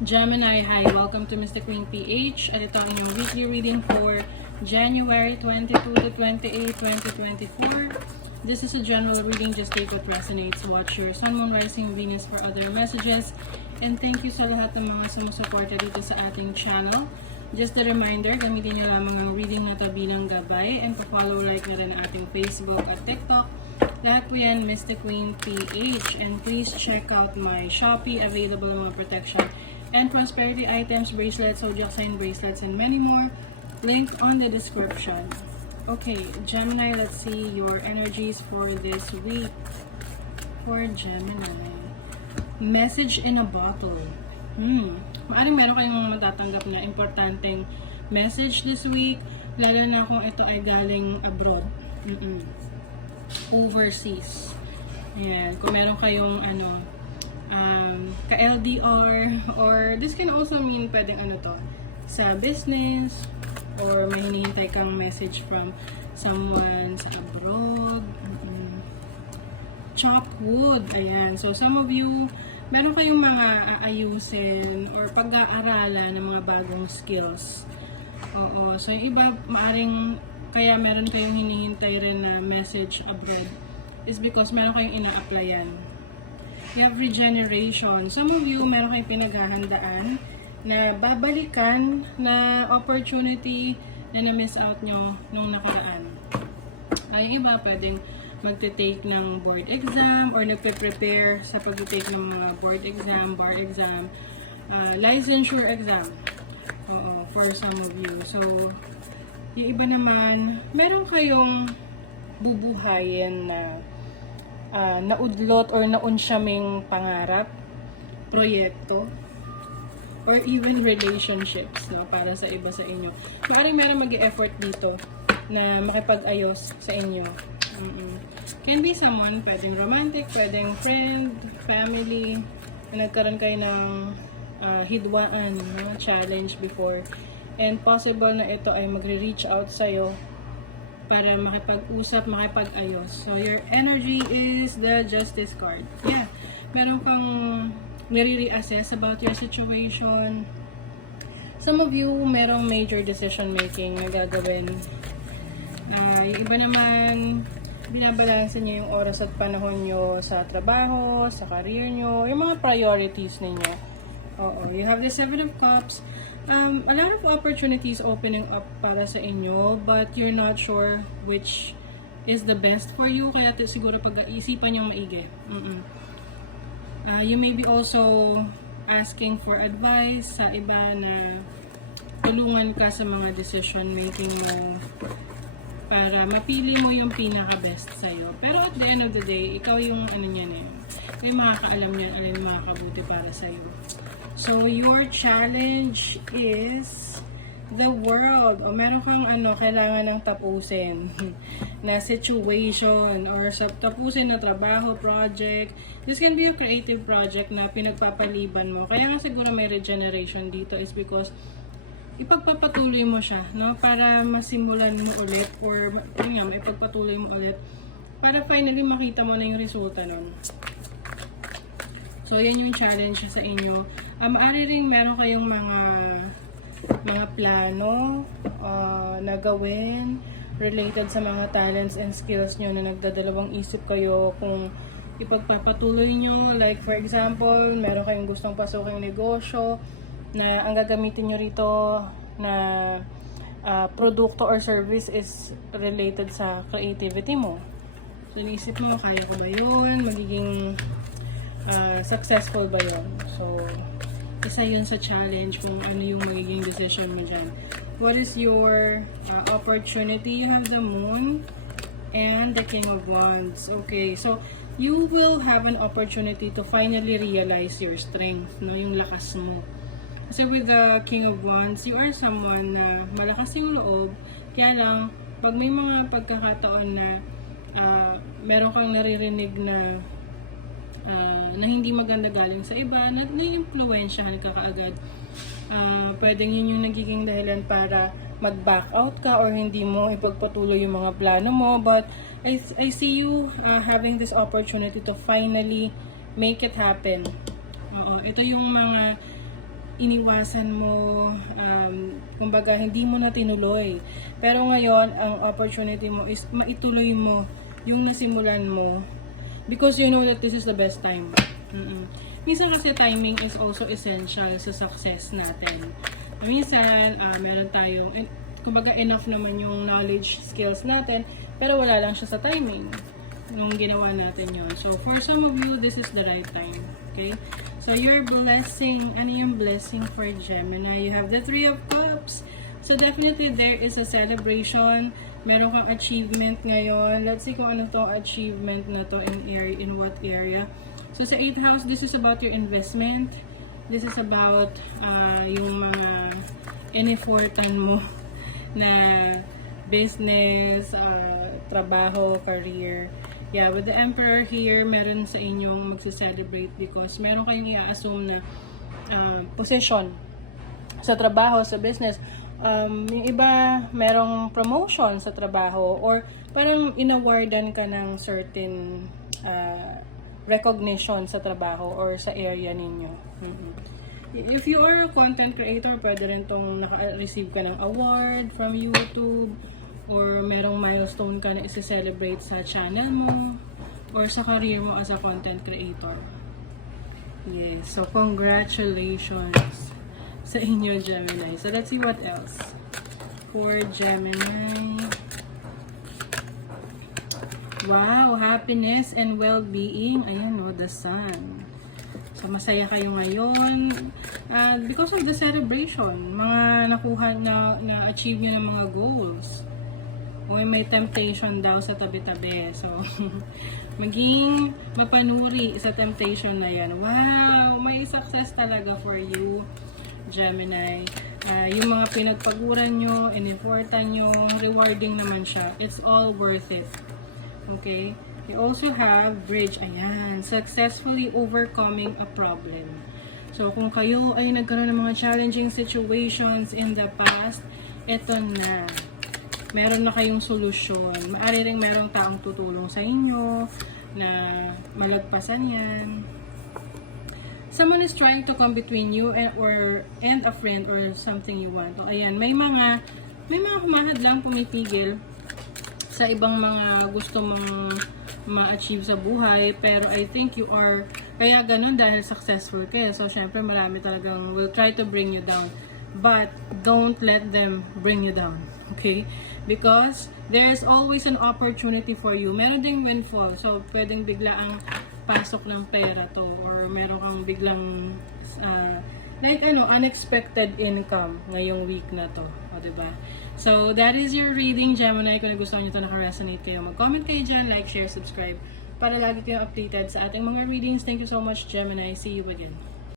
Gemini, hi! Welcome to MystiQueen PH. At ito ang inyong weekly reading for January 22 to 28, 2024. This is a general reading. Just take what resonates. Watch your Sun, Moon, Rising, Venus for other messages. And thank you sa lahat ng mga sumusuporta dito sa ating channel. Just a reminder, gamitin nyo lamang ang reading na to bilang gabay. And pa-follow, like na rin ang ating Facebook at TikTok. Lahat po yan, MystiQueen PH. And please check out my Shopee. Available ang mga protection and prosperity items, bracelets, zodiac sign bracelets, and many more. Link on the description. Okay, Gemini, let's see your energies for this week. For Gemini. Message in a bottle. Maaring meron kayong matatanggap na importanteng message this week, lalo na kung ito ay galing abroad. Overseas. Ayan, kung meron kayong ka-LDR, or this can also mean pwedeng sa business, or may hinihintay kang message from someone sa abroad. Chop wood, ayan. So some of you, meron kayong mga aayusin or pag-aaralan ng mga bagong skills. Oo. So yung iba, maaring kaya meron kayong hinihintay rin na message abroad is because meron kayong ina-applyan. You have regeneration. Some of you, meron kayong pinaghahandaan na babalikan na opportunity na na-miss out nyo nung nakaraan. Ay, iba, pwedeng magte-take ng board exam or nagpe-prepare sa pag-take ng mga board exam, bar exam, licensure exam. Oo, for some of you. So, yung iba naman, meron kayong bubuhayin na naudlot or naunsyaming pangarap, proyekto, or even relationships, no, para sa iba sa inyo. Maaaring meron mag-e-effort dito na makipag-ayos sa inyo. Can be someone, pwedeng romantic, pwedeng friend, family, na nagkaroon kayo ng hidwaan, no, challenge before. And possible na ito ay magre-reach out sa'yo para makipag-usap, makipag-ayos. So, your energy is the Justice card. Yeah. Meron kang nire-reassess about your situation. Some of you, merong major decision making na gagawin. Yung iba naman, binabalanse niyo yung oras at panahon nyo sa trabaho, sa career nyo, yung mga priorities ninyo. Oo. You have the Seven of Cups. A lot of opportunities opening up para sa inyo, but you're not sure which is the best for you, kaya siguro pag-iisipan yung maigi. You may be also asking for advice sa iba na tulungan ka sa mga decision making mo para mapili mo yung pinaka-best sa'yo. Pero at the end of the day, ikaw yung niyan eh. May makakaalam yun, alin yung makakabuti para sa'yo. So, your challenge is the world. O meron kang kailangan ng tapusin na situation or tapusin na trabaho, project. This can be a creative project na pinagpapaliban mo. Kaya nga siguro may regeneration dito is because ipagpapatuloy mo siya, no? Para masimulan mo ulit or ipagpatuloy mo ulit para finally makita mo na yung resulta nun. So, yan yung challenge sa inyo. Maaari rin meron kayong mga plano na gawin related sa mga talents and skills nyo na nagdadalawang isip kayo kung ipagpapatuloy nyo. Like, for example, meron kayong gustong pasuking negosyo na ang gagamitin nyo rito na produkto or service is related sa creativity mo. So, naisip mo, kaya ko ba yun? Magiging successful ba yun? So, isa yun sa challenge kung ano yung magiging decision mo dyan. What is your opportunity? You have the Moon and the King of Wands. Okay, so you will have an opportunity to finally realize your strength, no, yung lakas mo. Kasi with the King of Wands, you are someone na malakas yung loob, kaya lang, pag may mga pagkakataon na meron kang naririnig na hindi maganda galing sa iba, na-influensyahan ka kaagad. Pwedeng yun yung nagiging dahilan para mag-back out ka or hindi mo ipagpatuloy yung mga plano mo. But I see you having this opportunity to finally make it happen. Ito yung mga iniwasan mo, kumbaga hindi mo na tinuloy. Pero ngayon, ang opportunity mo is maituloy mo yung nasimulan mo because you know that this is the best time. Minsan kasi timing is also essential sa success natin. Minsan, meron tayong, kumbaga enough naman yung knowledge, skills natin, pero wala lang siya sa timing nung ginawa natin yon. So, for some of you, this is the right time. Okay? So, your blessing, ano yung blessing for Gemini? You have the Three of Cups. So, definitely, there is a celebration. Meron kang achievement ngayon. Let's see kung ano tong achievement na to in what area. So, sa 8th house, this is about your investment. This is about yung mga in-effortan mo na business, trabaho, career. Yeah, with the Emperor here, meron sa inyong magse-celebrate because meron kayong i-assume na position sa trabaho, sa business. Yung iba, merong promotion sa trabaho or parang inawardan ka ng certain recognition sa trabaho or sa area ninyo. If you are a content creator, pwede rin itong naka-receive ka ng award from YouTube or merong milestone ka na isi-celebrate sa channel mo or sa career mo as a content creator. Yes, so congratulations sa inyo, Gemini. So let's see what else for Gemini. Wow, happiness and well-being. Ayan o, the sun. So masaya kayo ngayon because of the celebration. Mga nakuha na-achieve nyo ng mga goals. O may temptation daw sa tabi-tabi. So, maging mapanuri sa temptation na yan. Wow! May success talaga for you, Gemini. Yung mga pinagpaguran nyo, in-effortan nyo, rewarding naman siya. It's all worth it. Okay? You also have bridge. Ayan. Successfully overcoming a problem. So, kung kayo ay nagkaroon ng mga challenging situations in the past, eto na. Meron na kayong solusyon. Maaari ring merong taong tutulong sa inyo na malagpasan yan. Someone is trying to come between you and a friend or something you want. So, ayan, may mga humahadlang pumipigil sa ibang mga gusto mong ma-achieve sa buhay, pero I think you are kaya ganun dahil successful kayo. So, syempre marami talagang will try to bring you down. But, don't let them bring you down. Okay? Because, there's always an opportunity for you. Meron ding windfall. So, pwedeng bigla ang pasok ng pera to. Or meron kang biglang, unexpected income ngayong week na to. O, diba? So, that is your reading, Gemini. Kung nagustuhan nyo ito, naka-resonate kayo, mag-comment kayo dyan, like, share, subscribe, para lagi kayong updated sa ating mga readings. Thank you so much, Gemini. See you again.